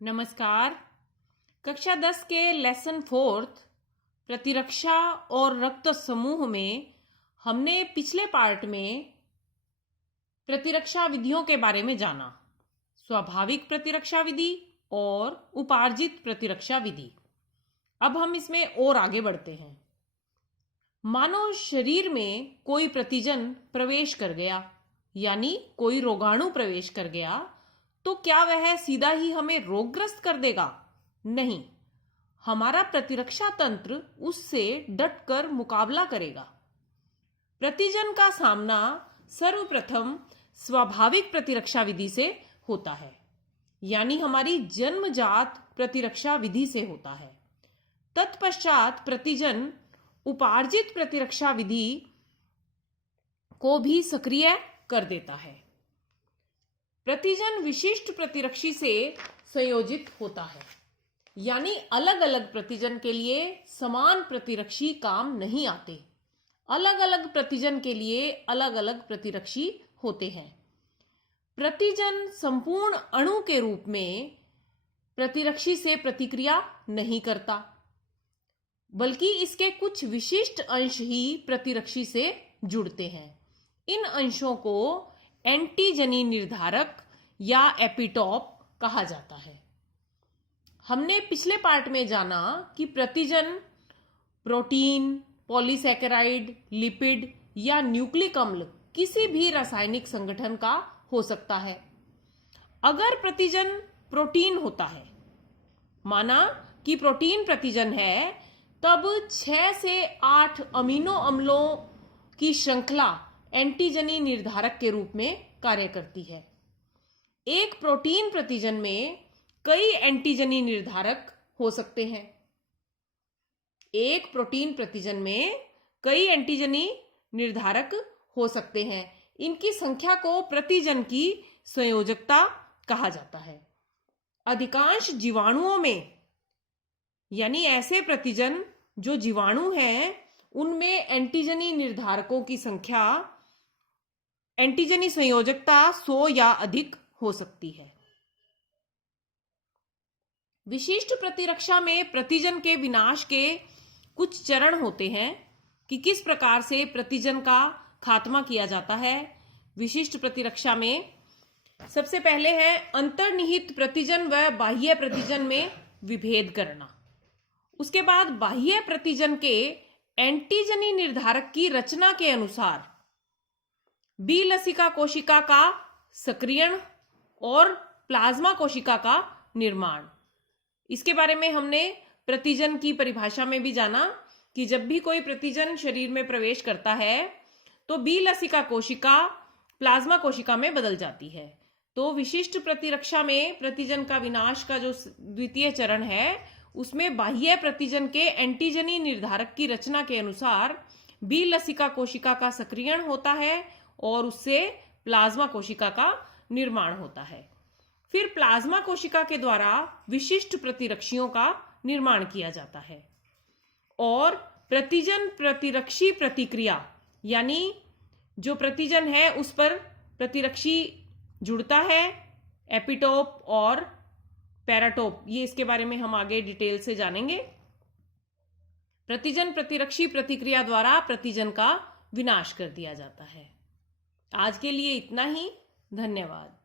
नमस्कार। कक्षा 10 के लेसन 4 प्रतिरक्षा और रक्त समूह में हमने पिछले पार्ट में प्रतिरक्षा विधियों के बारे में जाना। स्वाभाविक प्रतिरक्षा विधि और उपार्जित प्रतिरक्षा विधि। अब हम इसमें और आगे बढ़ते हैं। मानव शरीर में कोई प्रतिजन प्रवेश कर गया, यानी कोई रोगाणु प्रवेश कर गया, तो क्या वह सीधा ही हमें रोगग्रस्त कर देगा? नहीं, हमारा प्रतिरक्षा तंत्र उससे डटकर मुकाबला करेगा। प्रतिजन का सामना सर्वप्रथम स्वाभाविक प्रतिरक्षा विधि से होता है, यानी हमारी जन्मजात प्रतिरक्षा विधि से होता है। तत्पश्चात प्रतिजन उपार्जित प्रतिरक्षा विधि को भी सक्रिय कर देता है। प्रतिजन विशिष्ट प्रतिरक्षी से संयोजित होता है, यानी अलग अलग प्रतिजन के लिए समान प्रतिरक्षी काम नहीं आते। अलग अलग प्रतिजन के लिए अलग अलग प्रतिरक्षी होते हैं। प्रतिजन संपूर्ण अणु के रूप में प्रतिरक्षी से प्रतिक्रिया नहीं करता, बल्कि इसके कुछ विशिष्ट अंश ही प्रतिरक्षी से जुड़ते हैं। इन अंशों को एंटीजनी निर्धारक या एपिटोप कहा जाता है। हमने पिछले पार्ट में जाना कि प्रतिजन प्रोटीन, पॉलीसैकेराइड, लिपिड या न्यूक्लिक अम्ल किसी भी रासायनिक संगठन का हो सकता है। अगर प्रतिजन प्रोटीन होता है, माना कि प्रोटीन प्रतिजन है, तब 6 से 8 अमीनो अम्लों की श्रृंखला एंटीजनी निर्धारक के रूप में कार्य करती है। एक प्रोटीन प्रतिजन में कई एंटीजनी निर्धारक हो सकते हैं। एक प्रोटीन प्रतिजन में कई एंटीजनी निर्धारक हो सकते हैं। इनकी संख्या को प्रतिजन की संयोजकता कहा जाता है। अधिकांश जीवाणुओं में, यानी ऐसे प्रतिजन जो जीवाणु हैं, उनमें एंटीजनी निर्धारकों की संख्या, एंटीजनी संयोजकता 100 या अधिक हो सकती है। विशिष्ट प्रतिरक्षा में प्रतिजन के विनाश के कुछ चरण होते हैं कि किस प्रकार से प्रतिजन का खात्मा किया जाता है। विशिष्ट प्रतिरक्षा में सबसे पहले है अंतर्निहित प्रतिजन व बाह्य प्रतिजन में विभेद करना। उसके बाद बाह्य प्रतिजन के एंटीजनी निर्धारक की रचना के अनुसार बी लसिका कोशिका का सक्रियण और प्लाज्मा कोशिका का निर्माण। इसके बारे में हमने प्रतिजन की परिभाषा में भी जाना कि जब भी कोई प्रतिजन शरीर में प्रवेश करता है तो बी लसिका कोशिका प्लाज्मा कोशिका में बदल जाती है। तो विशिष्ट प्रतिरक्षा में प्रतिजन का विनाश का जो द्वितीय चरण है, उसमें बाह्य प्रतिजन के एंटीजनी निर्धारक की रचना के अनुसार बी लसिका कोशिका का सक्रियण होता है और उससे प्लाज्मा कोशिका का निर्माण होता है। फिर प्लाज्मा कोशिका के द्वारा विशिष्ट प्रतिरक्षियों का निर्माण किया जाता है और प्रतिजन प्रतिरक्षी प्रतिक्रिया, यानी जो प्रतिजन है उस पर प्रतिरक्षी जुड़ता है, एपिटोप और पैराटोप। ये इसके बारे में हम आगे डिटेल से जानेंगे। प्रतिजन प्रतिरक्षी प्रतिक्रिया द्वारा प्रतिजन का विनाश कर दिया जाता है। आज के लिए इतना ही। धन्यवाद।